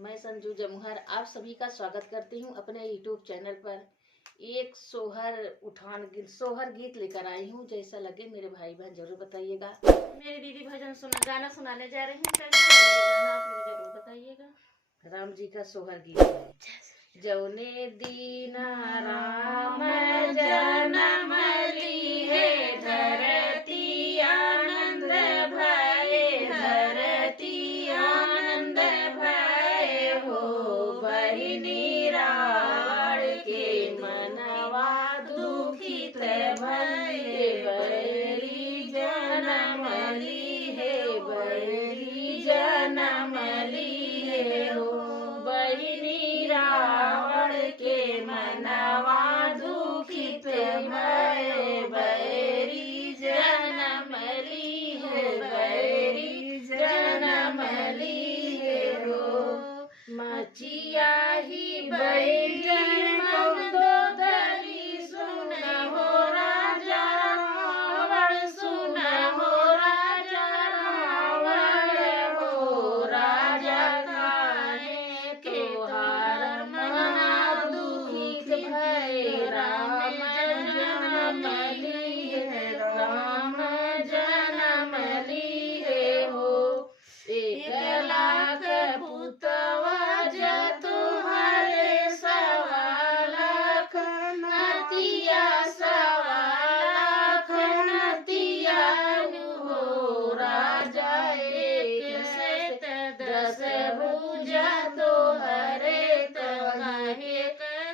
मैं संजू जमुहर आप सभी का स्वागत करती हूँ अपने YouTube चैनल पर। एक सोहर गीत लेकर आई हूँ। जैसा लगे मेरे भाई बहन जरूर बताइएगा। मेरी दीदी भजन गाना सुनाने जा रही हूँ। कैसा लगे गाना आप लोग जरूर बताइएगा। राम जी का सोहर गीत है। जौने दीना राम जन्म ली है धरती आनंद भये, धरती आनंद भये हो। बहिनी रावण के मनवा दुखित भये, बैरी जन्म ली है, बैरी जन्म ली है हो। बहिनी रावण के मनवा दुखित भये, बैरी जन्म ली है, बैरी जन्म ली है हो। मचिया ही बैरी मंदोदरी सुन हो राजा रावण, सुन हो राजा रावण हो। राजा काहे त्योहार मना दुखित भये, राम जन्म ली है, राम जन्म ली है हो। 1,00,000 पुतवा तुम्हारे 1,00,000 नतिया, 1,00,000 नतिया हो। राजा एक से 10 भुजा तोहरे काहे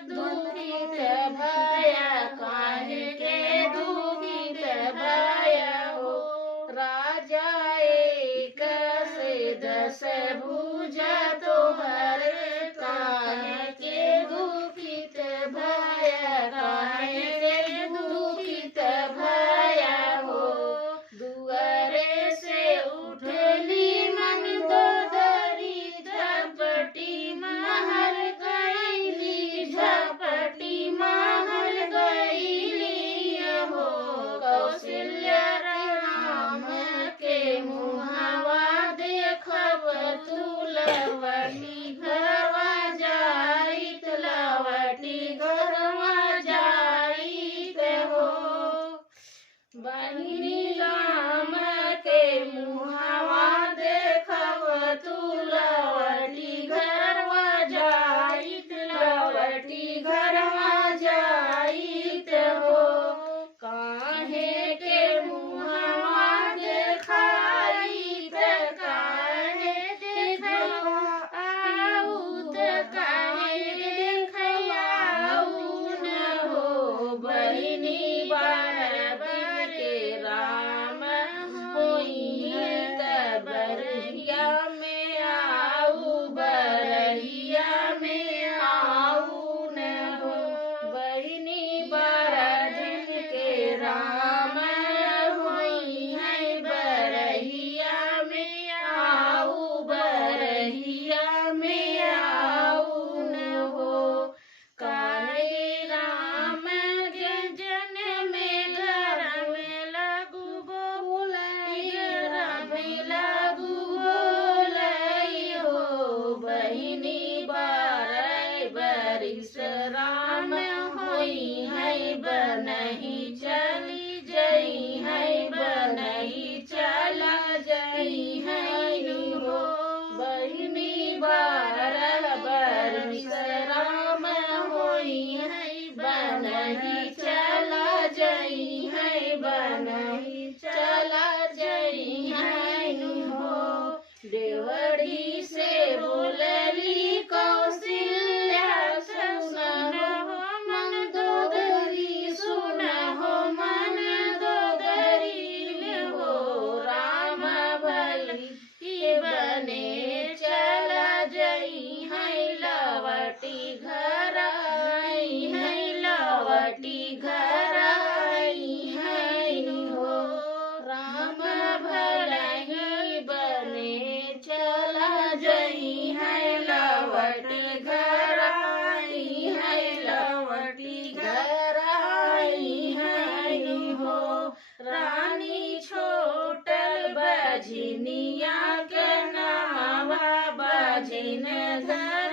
दुखित भया, काहे के दुखित भया हो। राजा एक से 10 भुजा तोहरे काहे के दुखित भया, काहे के दुखित भया हो। दुआरे से उठली मंदोदरी, झपटी महल गईली, झपटी महल गईली हो। कौशल्या राम के मुहावा देखब तुलवटी घरवा जाइत, लवटी घरवा जाइत हो। बहिनी राम के मुहावा देखब तुलवटी घरवा जाइत, लवटी घरवा जाइत हो। काहे के मुहावा देखाइत, काहे देखआउत, काहे देखआउन हो। बहिनी बराबर के राम होई है, बरहिया में आऊ, बरहिया में आऊ न हो। बहिनी बरदन के राम होई है, बरहिया में आऊ, बरहिया में आऊ न हो। काहे राम जन में घर में लगू बोलाई, घर में लगू बोलाई हो। बहिनी 12 बरिस राम होई है, बनही चली जई है, बनही चला जई है हो। बहिनी 12 बरिस राम होई है, बनही चला जई है, बनही चला जई है हो। देवड़ी से बोलली कौशल्या, सुन हो मंदोदरी, सुन हो मंदोदरी हो। राम भली बने चला जई है, लवटी घर आई है, लवटी घर आई है हो। राम भलही बने चला जई है, लवटी घर आई है, लवटी घर आई है हो। रानी छोटल बजनिया के नावा बजन धर